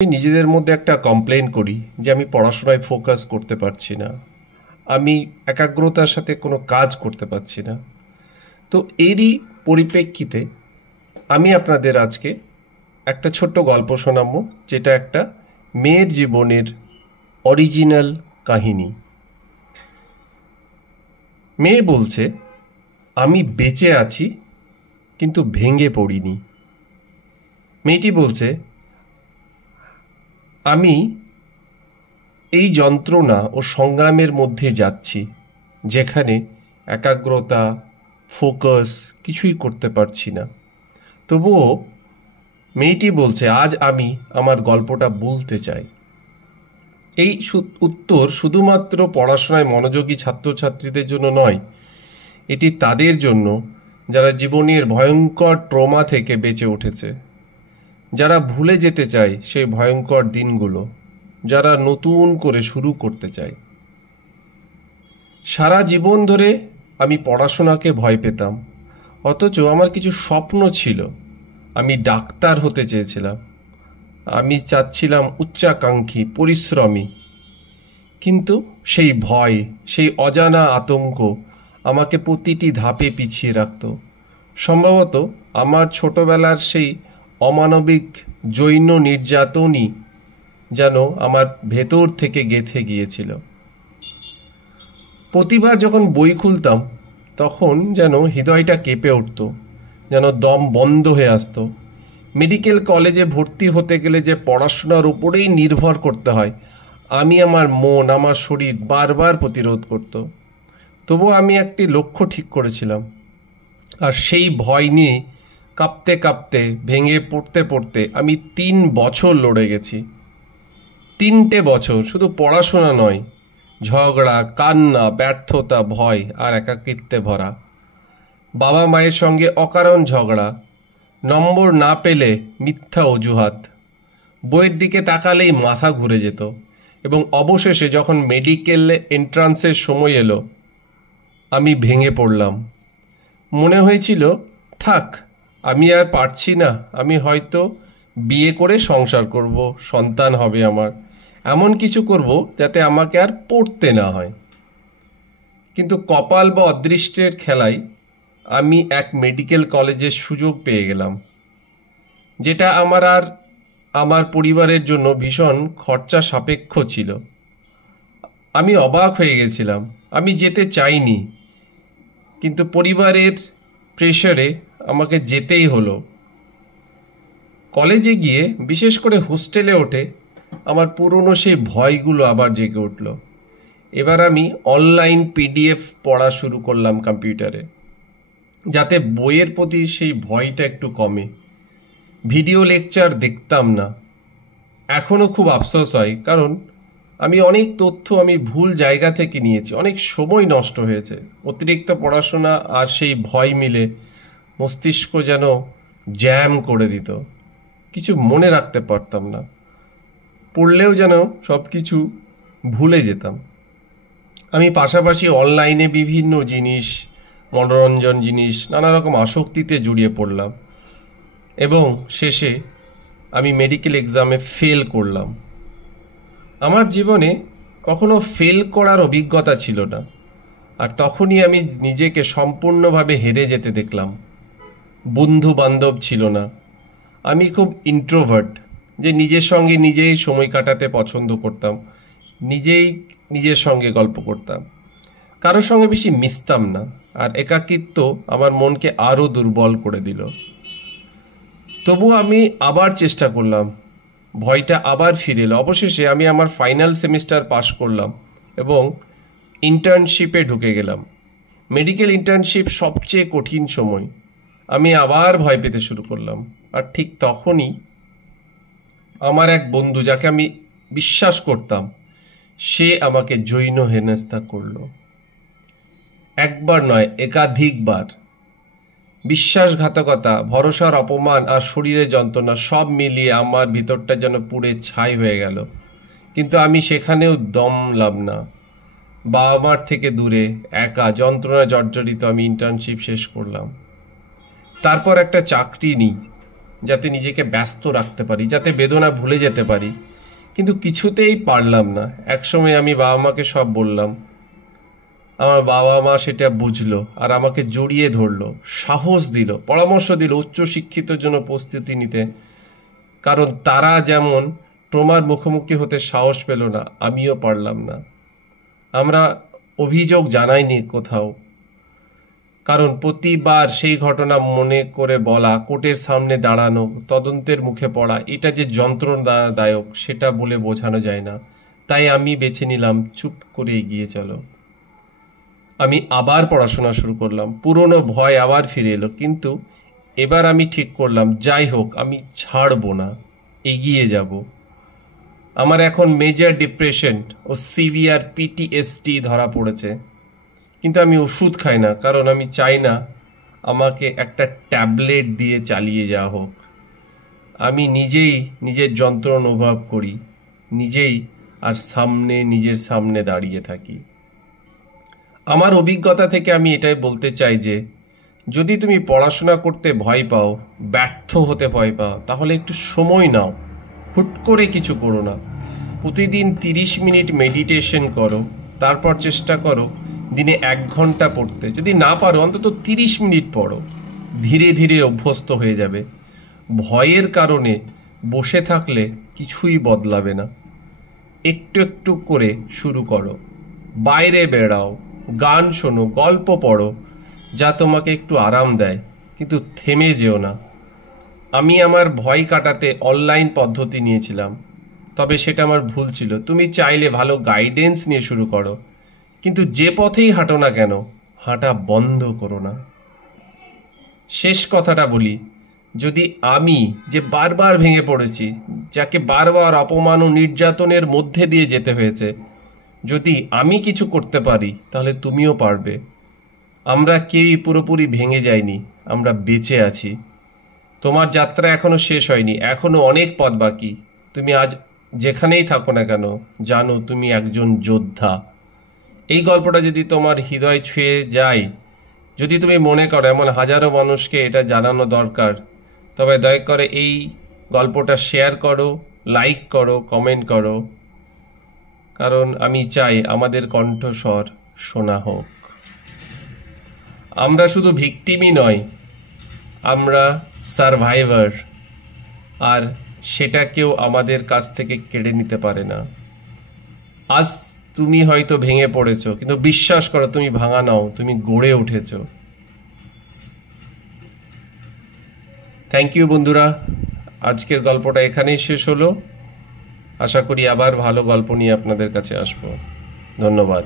নিজেদের মধ্যে একটা কমপ্লেন করি যে আমি পড়াশোনায় ফোকাস করতে পারছি না, আমি একাগ্রতার সাথে কোনো কাজ করতে পারছি না। তো এরই পরিপ্রেক্ষিতে আমি আপনাদের আজকে একটা ছোট্ট গল্প শোনাবো, যেটা একটা মেয়ের জীবনের অরিজিনাল কাহিনী। মেয়ে বলছে, আমি বেঁচে আছি কিন্তু ভেঙে পড়িনি। মেয়েটি বলছে, আমি এই যন্ত্রণা ও সংগ্রামের মধ্যে যাচ্ছি, যেখানে একাগ্রতা, ফোকাস কিছুই করতে পারছি না। তবুও মেয়েটি বলছে, আজ আমি আমার গল্পটা বলতে চাই। এই উত্তর শুধুমাত্র পড়াশোনায় মনোযোগী ছাত্রছাত্রীদের জন্য নয়, এটি তাদের জন্য যারা জীবনের ভয়ঙ্কর ট্রমা থেকে বেঁচে উঠেছে, যারা ভুলে যেতে চায় সেই ভয়ঙ্কর দিনগুলো, যারা নতুন করে শুরু করতে চায়। সারা জীবন ধরে আমি পড়াশোনাকে ভয় পেতাম, অথচ আমার কিছু স্বপ্ন ছিল। আমি ডাক্তার হতে চেয়েছিলাম, আমি চাচ্ছিলাম উচ্চাকাঙ্ক্ষী, পরিশ্রমী। কিন্তু সেই ভয়, সেই অজানা আতঙ্ক আমাকে প্রতিটি ধাপে পিছিয়ে রাখত। সম্ভবত আমার ছোটবেলার সেই অমানবিক জৈন নির্যাতনই যেন আমার ভেতর থেকে গেঁথে গিয়েছিল। প্রতিবার যখন বই খুলতাম, তখন যেন হৃদয়টা কেঁপে উঠত, যেন দম বন্ধ হয়ে আসতো। মেডিকেল কলেজে ভর্তি হতে গেলে যে পড়াশোনার উপরেই নির্ভর করতে হয়, আমি আমার মন, আমার শরীর বারবার প্রতিরোধ করত। তবুও আমি একটি লক্ষ্য ঠিক করেছিলাম, আর সেই ভয় নিয়ে কাঁপতে কাঁপতে, ভেঙে পড়তে পড়তে আমি 3 বছর লড়ে গেছি। 3টে বছর শুধু পড়াশোনা নয়, ঝগড়া, কান্না, ব্যর্থতা, ভয় আর একাকিত্বে ভরা। বাবা মায়ের সঙ্গে অকারণ ঝগড়া, নম্বর না পেলে মিথ্যা অজুহাত, বইয়ের দিকে তাকালেই মাথা ঘুরে যেত। এবং অবশেষে যখন মেডিকেল এন্ট্রান্সের সময় এলো, আমি ভেঙে পড়লাম। মনে হয়েছিল, থাক, আমি আর পারছি না, আমি হয়তো বিয়ে করে সংসার করব, সন্তান হবে আমার, এমন কিছু করব যাতে আমাকে আর পড়তে না হয়। কিন্তু কপাল বা অদৃষ্টের খেলায় আমি এক মেডিকেল কলেজের সুযোগ পেয়ে গেলাম, যেটা আমার পরিবারের জন্য ভীষণ খরচা সাপেক্ষ ছিল। আমি অবাক হয়ে গেছিলাম, আমি যেতে চাইনি, কিন্তু পরিবারের প্রেশারে আমাকে যেতেই হলো। কলেজে গিয়ে, বিশেষ করে হোস্টেলে ওঠে, আমার পুরনো সেই ভয়গুলো আবার জেগে উঠল। এবার আমি অনলাইন পিডিএফ পড়া শুরু করলাম কম্পিউটারে, যাতে বইয়ের প্রতি সেই ভয়টা একটু কমে। ভিডিও লেকচার দেখতাম না। এখনও খুব আফসোস হয়, কারণ আমি অনেক তথ্য আমি ভুল জায়গা থেকে নিয়েছি, অনেক সময় নষ্ট হয়েছে। অতিরিক্ত পড়াশোনা আর সেই ভয় মিলে মস্তিষ্ক যেন জ্যাম করে দিত, কিছু মনে রাখতে পারতাম না, পড়লেও যেন সব কিছু ভুলে যেতাম। আমি পাশাপাশি অনলাইনে বিভিন্ন জিনিস, মনোরঞ্জন জিনিস, নানা রকম আসক্তিতে জড়িয়ে পড়লাম, এবং শেষে আমি মেডিকেল এক্সামে ফেল করলাম। আমার জীবনে কখনো ফেল করার অভিজ্ঞতা ছিল না, আর তখনই আমি নিজেকে সম্পূর্ণভাবে হেরে যেতে দেখলাম। বন্ধু বান্ধব ছিল না, আমি খুব ইন্ট্রোভার্ট, যে নিজের সঙ্গে নিজেই সময় কাটাতে পছন্দ করতাম, নিজেই নিজের সঙ্গে গল্প করতাম, কারোর সঙ্গে বেশি মিশতাম না। আর একাকিত্ব আমার মনকে আরও দুর্বল করে দিল। তবু আমি আবার চেষ্টা করলাম, ভয়টা আবার ফিরে এলো। অবশেষে আমি আমার ফাইনাল সেমিস্টার পাশ করলাম এবং ইন্টার্নশিপে ঢুকে গেলাম। মেডিকেল ইন্টার্নশিপ সবচেয়ে কঠিন সময়। আমি আবার ভয় পেতে শুরু করলাম। আর ঠিক তখনই আমার এক বন্ধু, যাকে আমি বিশ্বাস করতাম, সে আমাকে জৈন হেনস্থা করলো। একবার নয়, একাধিকবার। বিশ্বাসঘাতকতা, ভরসার অপমান আর শরীরের যন্ত্রণা সব মিলিয়ে আমার ভিতরটা যেন পুড়ে ছাই হয়ে গেল। কিন্তু আমি সেখানেও দমলাম না। বাবা মার থেকে দূরে, একা, যন্ত্রণা জর্জরিত আমি ইন্টার্নশিপ শেষ করলাম। তারপর একটা চাকরি নিই, যাতে নিজেকে ব্যস্ত রাখতে পারি, যাতে বেদনা ভুলে যেতে পারি, কিন্তু কিছুতেই পারলাম না। একসময় আমি বাবা মাকে সব বললাম। আমার বাবা মা সেটা বুঝলো আর আমাকে জড়িয়ে ধরলো, সাহস দিল, পরামর্শ দিল উচ্চশিক্ষিতর জন্য প্রস্তুতি নিতে। কারণ তারা যেমন ট্রমার মুখোমুখি হতে সাহস পেল না, আমিও পারলাম না। আমরা অভিযোগ জানাইনি কোথাও, কারণ প্রতিবার সেই ঘটনা মনে করে বলা, কোর্টের সামনে দাঁড়ানো, তদন্তের মুখে পড়া, এটা যে যন্ত্রণাদায়ক সেটা বলে বোঝানো যায় না। তাই আমি বেছে নিলাম চুপ করে এগিয়ে চলো। আমি আবার পড়াশোনা শুরু করলাম, পুরনো ভয় আবার ফিরে এলো, কিন্তু এবার আমি ঠিক করলাম যাই হোক আমি ছাড়বো না, এগিয়ে যাব। আমার এখন মেজর ডিপ্রেশন ও সিভিয়ার পিটিএসডি ধরা পড়েছে, কিন্তু আমি ওষুধ খাই না, কারণ আমি চাই না আমাকে একটা ট্যাবলেট দিয়ে চালিয়ে যাওয়া হোক। আমি নিজেই নিজের যন্ত্রণা অনুভব করি, নিজেই আর নিজের সামনে দাঁড়িয়ে থাকি। আমার অভিজ্ঞতা থেকে আমি এটাই বলতে চাই যে যদি তুমি পড়াশোনা করতে ভয় পাও, ব্যর্থ হতে ভয় পাও, তাহলে একটু সময় নাও, হুট করে কিছু করো না। প্রতিদিন 30 মিনিট মেডিটেশন করো, তারপর চেষ্টা করো দিনে 1 ঘন্টা পড়তে। যদি না পারো অন্তত 30 মিনিট পড়ো, ধীরে ধীরে অভ্যস্ত হয়ে যাবে। ভয়ের কারণে বসে থাকলে কিছুই বদলাবে না। একটু একটু করে শুরু করো, বাইরে বেড়াও, গান শোনো, গল্প পড়ো, যা তোমাকে একটু আরাম দেয়, কিন্তু থেমে যেও না। আমি আমার ভয় কাটাতে অনলাইন পদ্ধতি নিয়েছিলাম, তবে সেটা আমার ভুল ছিল। তুমি চাইলে ভালো গাইডেন্স নিয়ে শুরু করো, কিন্তু যে পথেই হাঁটো না কেন, হাঁটা বন্ধ করো না। শেষ কথাটা বলি, যদি আমি যে বারবার ভেঙে পড়েছি, যাকে বারবার অপমান ও নির্যাতনের মধ্যে দিয়ে যেতে হয়েছে, যদি আমি কিছু করতে পারি তাহলে তুমিও পারবে। আমরা কেউই পুরোপুরি ভেঙে যাইনি, আমরা বেঁচে আছি। তোমার যাত্রা এখনো শেষ হয়নি, এখনো অনেক পথ বাকি। তুমি আজ যেখানেই থাকো না কেন, জানো তুমি একজন যোদ্ধা। এই গল্পটা যদি তোমার হৃদয় ছুঁয়ে যায়, যদি তুমি মনে করো এমন হাজারো মানুষকে এটা জানানো দরকার, তবে দয়া করে এই গল্পটা শেয়ার করো, লাইক করো, কমেন্ট করো, কারণ আমি চাই আমাদের কণ্ঠস্বর শোনা হোক। আমরা শুধু ভিকটিমই নয়, আমরা সারভাইভার, আর সেটা কেউ আমাদের কাছ থেকে কেড়ে নিতে পারে না। আজ তুমি হয়তো ভেঙে পড়েছো, কিন্তু বিশ্বাস করো তুমি ভাঙা নাও, তুমি গড়ে উঠেছো। থ্যাংক ইউ বন্ধুরা, আজকের গল্পটা এখানেই শেষ হলো। আশা করি আবার ভালো গল্প নিয়ে আপনাদের কাছে আসবো। ধন্যবাদ।